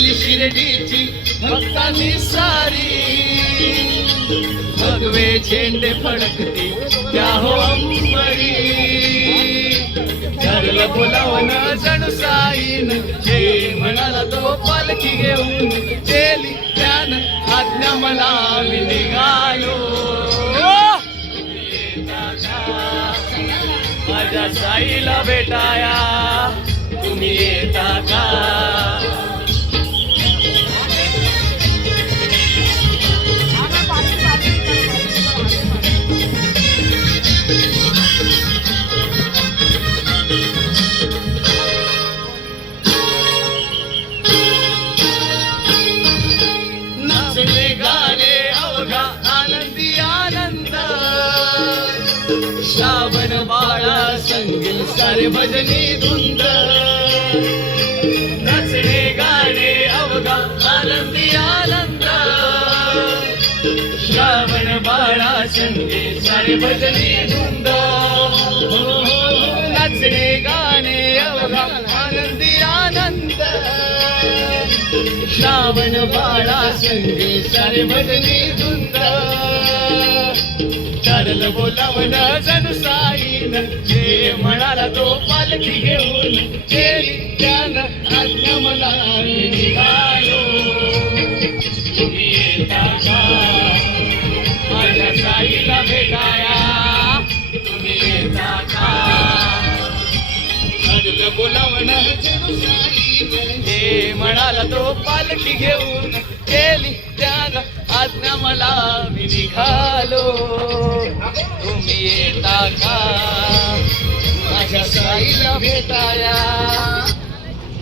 शिर्डीची भक्तांनी सारी. भगवे झेंडे फडकते त्या हो अंबरी. ठरलं बोलावन जणू साईन जे म्हणाला तो पालखी घेऊन गेली त्यान आज्ञा मला मी निघालो? माझ्या साईला भेटाया तुम्ही येता का? श्रावण बाळा संगील सारे भजनी धुंद. नाचणे गाणे अवघा आनंदी आनंद. श्रावण बाळा संगील सारे भजनी धुंद. श्रावण बाळा संगे सर्वजने भजनी धुंद. ठरलं बोलावन जणू साईन. जे म्हणाला तो पालखी घेऊन जे त्यानं आज्ञा मला निघालो तुम्ही येता का? माझ्या साईला भेटा म्हणाला तो पालखी घेऊन गेली त्यानं आज्ञा मला मी निघालो. तुम्ही येता का? माझ्या साईला भेटाया.